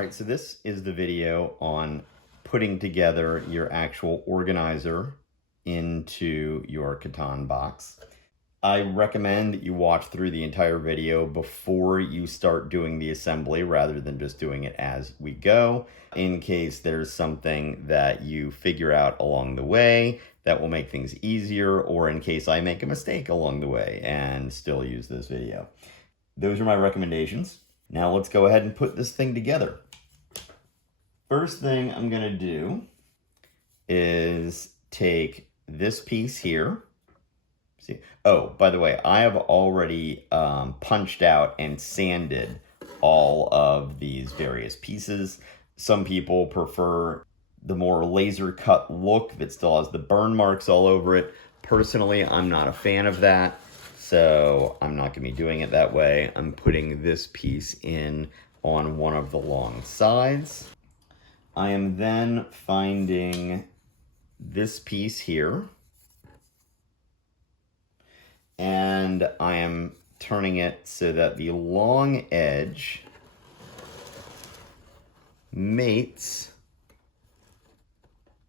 All right, so this is the video on putting together your actual organizer into your Catan box. I recommend that you watch through the entire video before you start doing the assembly rather than just doing it as we go, in case there's something that you figure out along the way that will make things easier, or in case I make a mistake along the way and still use this video. Those are my recommendations. Now let's go ahead and put this thing together. First thing I'm gonna do is take this piece here. See, oh, by the way, I have already punched out and sanded all of these various pieces. Some people prefer the more laser cut look that still has the burn marks all over it. Personally, I'm not a fan of that, so I'm not gonna be doing it that way. I'm putting this piece in on one of the long sides. I am then finding this piece here, and I am turning it so that the long edge mates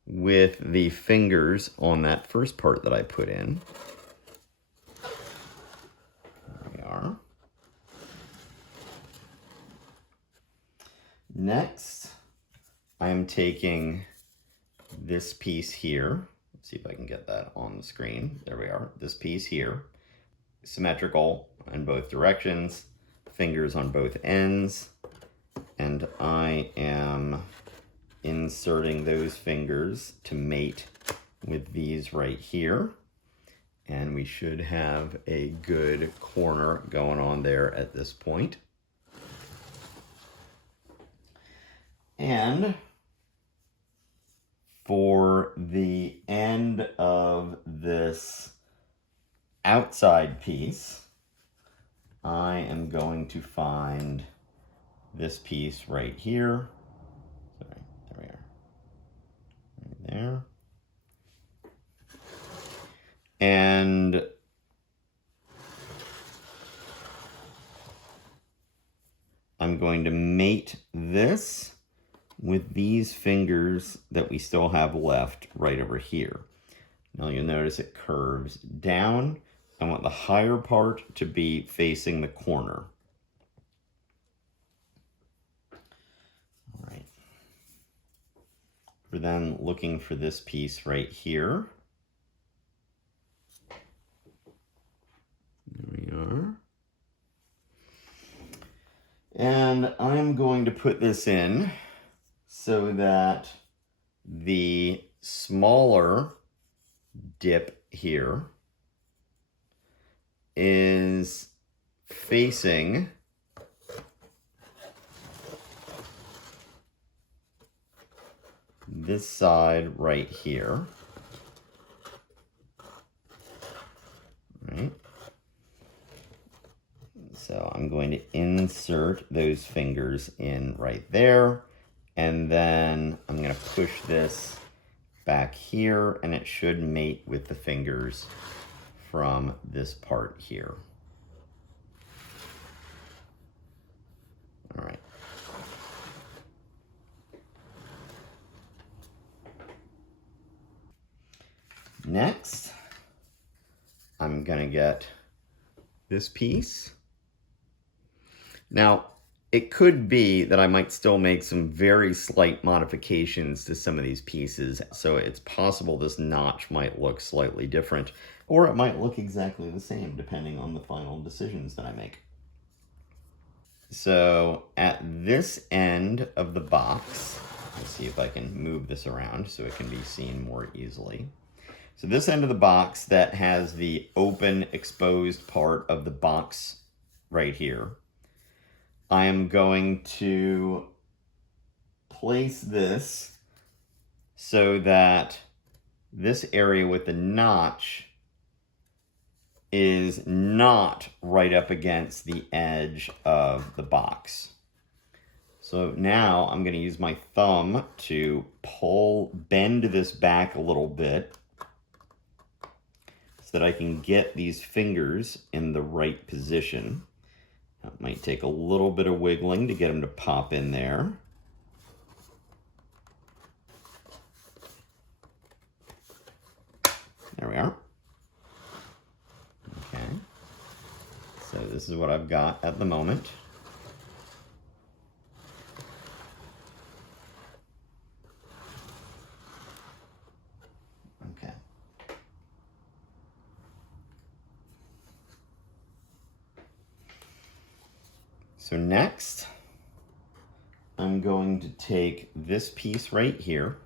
with the fingers on that first part that I put in. There we are. Next, I am taking this piece here. Let's see if I can get that on the screen. There we are. This piece here, symmetrical in both directions, fingers on both ends, and I am inserting those fingers to mate with these right here, and we should have a good corner going on there at this point. And for the end of this outside piece, I am going to find this piece right here. Sorry, there we are. Right there. And I'm going to mate this with these fingers that we still have left right over here. Now you'll notice it curves down. I want the higher part to be facing the corner. All right. We're then looking for this piece right here. There we are. And I'm going to put this in so that the smaller dip here is facing this side right here, right? So I'm going to insert those fingers in right there, and then I'm going to push this back here, and it should mate with the fingers from this part here. All right. Next, I'm going to get this piece. Now, it could be that I might still make some very slight modifications to some of these pieces, so it's possible this notch might look slightly different, or it might look exactly the same depending on the final decisions that I make. So at this end of the box, let's see if I can move this around so it can be seen more easily. So this end of the box that has the open exposed part of the box right here, I am going to place this so that this area with the notch is not right up against the edge of the box. So now I'm going to use my thumb to bend this back a little bit so that I can get these fingers in the right position. It might take a little bit of wiggling to get them to pop in there. this is what I've got at the moment. Okay. So next, I'm going to take this piece right here.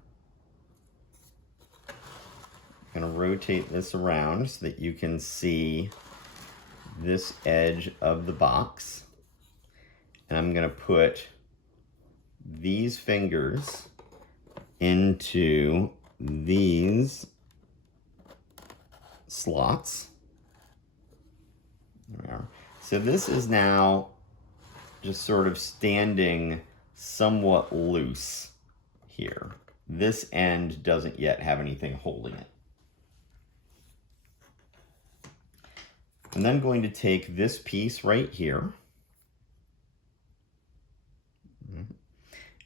I'm going to rotate this around so that you can see this edge of the box. And I'm going to put these fingers into these slots. There we are. So this is now just sort of standing somewhat loose here. This end doesn't yet have anything holding it. I'm then going to take this piece right here,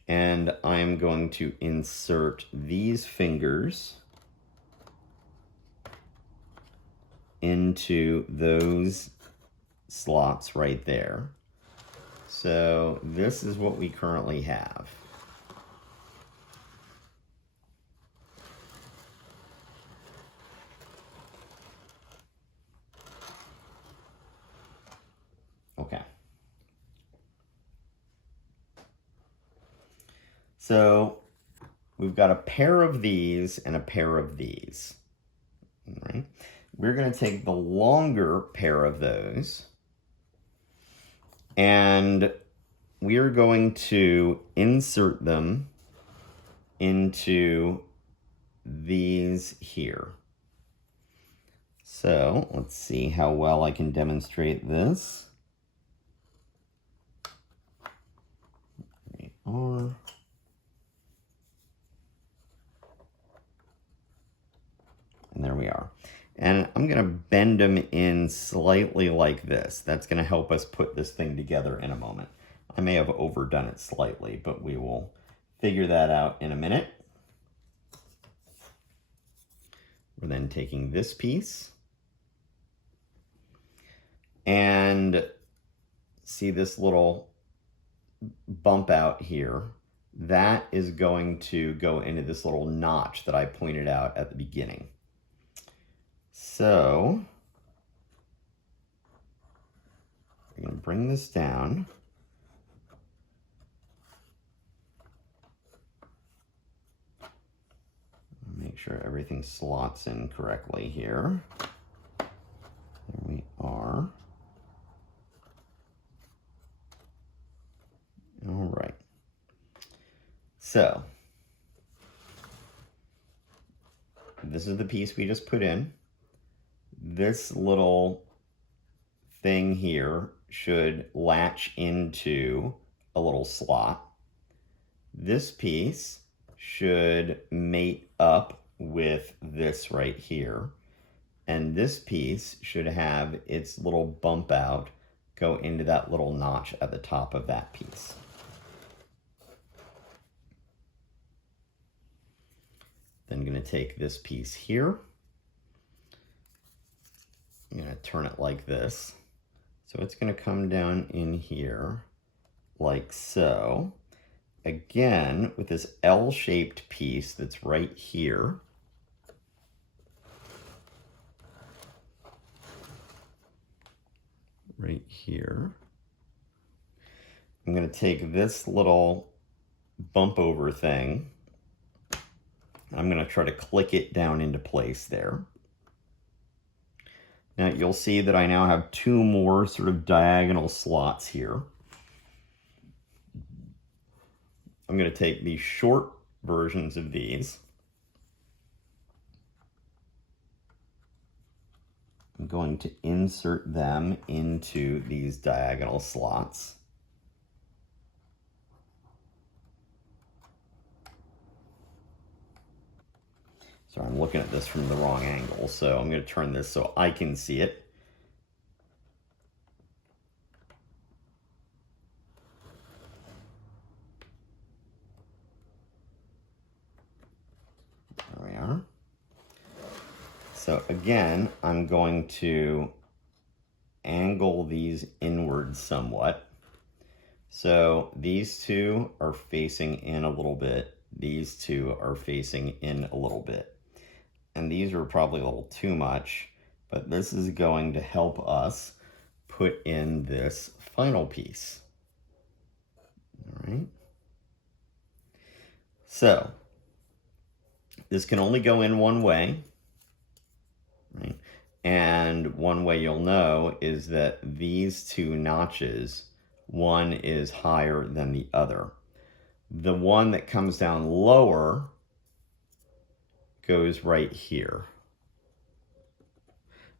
and I'm going to insert these fingers into those slots right there. So this is what we currently have. Okay. So we've got a pair of these and a pair of these. All right. We're going to take the longer pair of those, and we are going to insert them into these here. So let's see how well I can demonstrate this. There we are. And there we are. And I'm going to bend them in slightly like this. That's going to help us put this thing together in a moment. I may have overdone it slightly, but we will figure that out in a minute. We're then taking this piece and see this little bump out here. That is going to go into this little notch that I pointed out at the beginning. So we're going to bring this down. Make sure everything slots in correctly here. There we are. All right. So this is the piece we just put in. This little thing here should latch into a little slot. This piece should mate up with this right here. And this piece should have its little bump out go into that little notch at the top of that piece. Then I'm going to take this piece here. I'm going to turn it like this. So it's going to come down in here like so. Again, with this L-shaped piece that's right here. Right here. I'm going to take this little bump over thing. I'm going to try to click it down into place there. Now you'll see that I now have two more sort of diagonal slots here. I'm going to take these short versions of these. I'm going to insert them into these diagonal slots. So I'm looking at this from the wrong angle, so I'm going to turn this so I can see it. There we are. So again, I'm going to angle these inwards somewhat. So these two are facing in a little bit. These two are facing in a little bit. And these are probably a little too much, but this is going to help us put in this final piece. All right. So this can only go in one way, right? And one way you'll know is that these two notches, one is higher than the other. The one that comes down lower goes right here.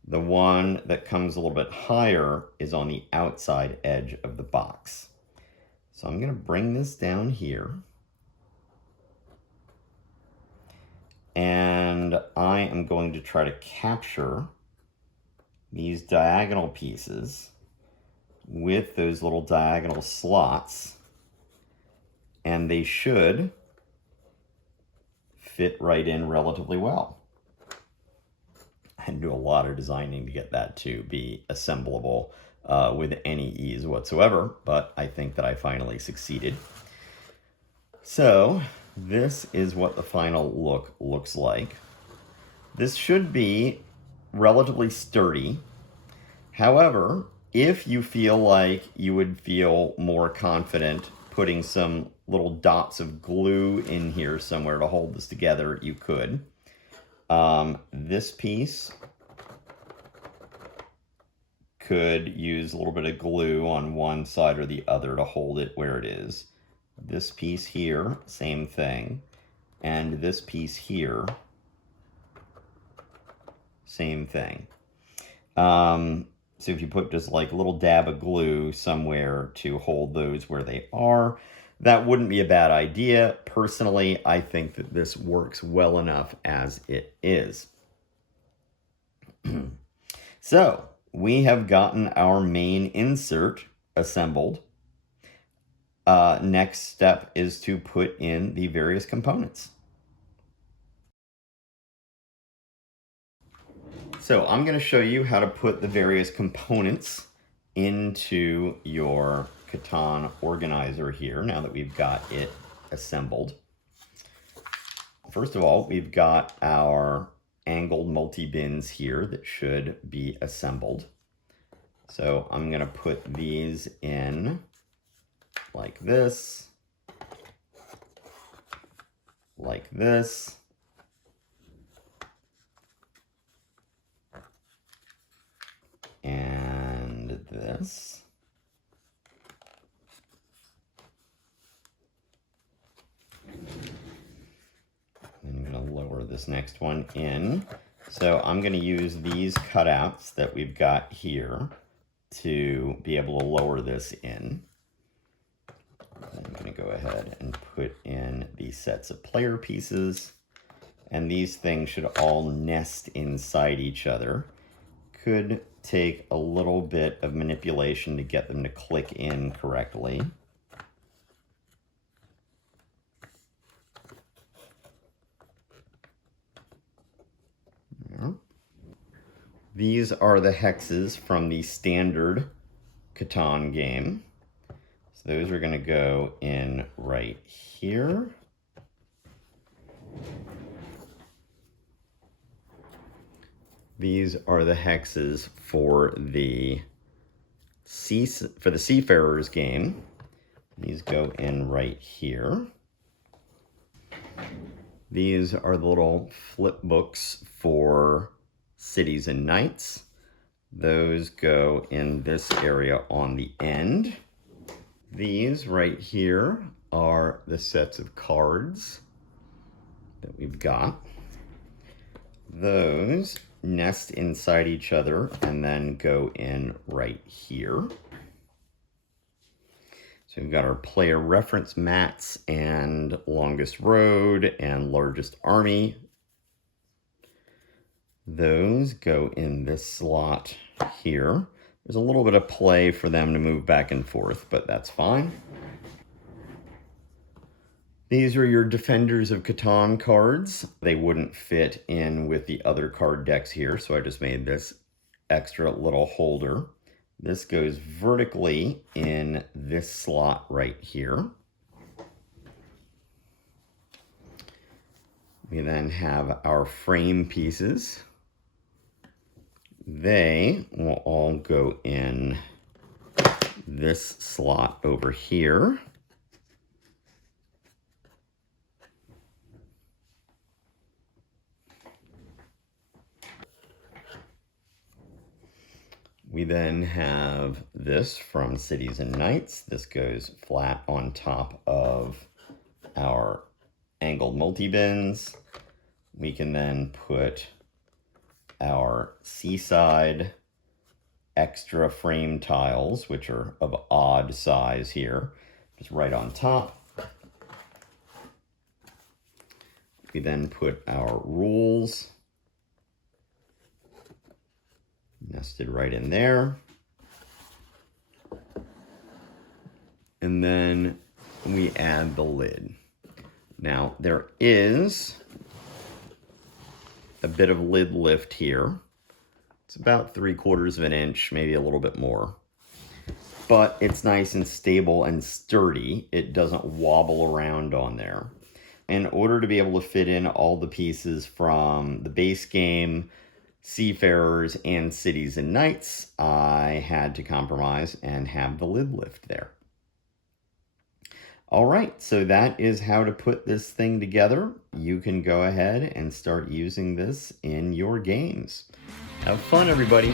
The one that comes a little bit higher is on the outside edge of the box. So I'm going to bring this down here. And I am going to try to capture these diagonal pieces with those little diagonal slots. And they should fit right in relatively well. I had to do a lot of designing to get that to be assemblable with any ease whatsoever, but I think that I finally succeeded. So this is what the final look looks like. This should be relatively sturdy. However, if you feel like you would feel more confident putting some little dots of glue in here somewhere to hold this together, you could. This piece could use a little bit of glue on one side or the other to hold it where it is. This piece here, same thing. And this piece here, same thing. So if you put just like a little dab of glue somewhere to hold those where they are, that wouldn't be a bad idea. Personally, I think that this works well enough as it is. So we have gotten our main insert assembled. Next step is to put in the various components. So I'm going to show you how to put the various components into your Catan organizer here, now that we've got it assembled. First of all, we've got our angled multi-bins here that should be assembled. So I'm going to put these in like this, like this, and this. I'm going to lower this next one in. So I'm going to use these cutouts that we've got here to be able to lower this in. I'm going to go ahead and put in these sets of player pieces. And these things should all nest inside each other. Could take a little bit of manipulation to get them to click in correctly. These are the hexes from the standard Catan game. So those are going to go in right here. These are the hexes for the Seafarers game. These go in right here. These are the little flip books for Cities and Knights. Those go in this area on the end. These right here are the sets of cards that we've got. Those nest inside each other and then go in right here. So we've got our player reference mats and longest road and largest army. Those go in this slot here. There's a little bit of play for them to move back and forth, but that's fine. These are your Defenders of Catan cards. They wouldn't fit in with the other card decks here, so I just made this extra little holder This goes vertically in this slot right here. We then have our frame pieces. They will all go in this slot over here. We then have this from Cities and Knights. This goes flat on top of our angled multi-bins. We can then put our seaside extra frame tiles, which are of odd size here, just right on top. We then put our rules nested right in there. And then we add the lid. Now there is a bit of lid lift here. It's about 3/4 of an inch, maybe a little bit more. But it's nice and stable and sturdy. It doesn't wobble around on there. In order to be able to fit in all the pieces from the base game, Seafarers and Cities and Knights, I had to compromise and have the lid lift there. All right, so that is how to put this thing together. You can go ahead and start using this in your games. Have fun, everybody.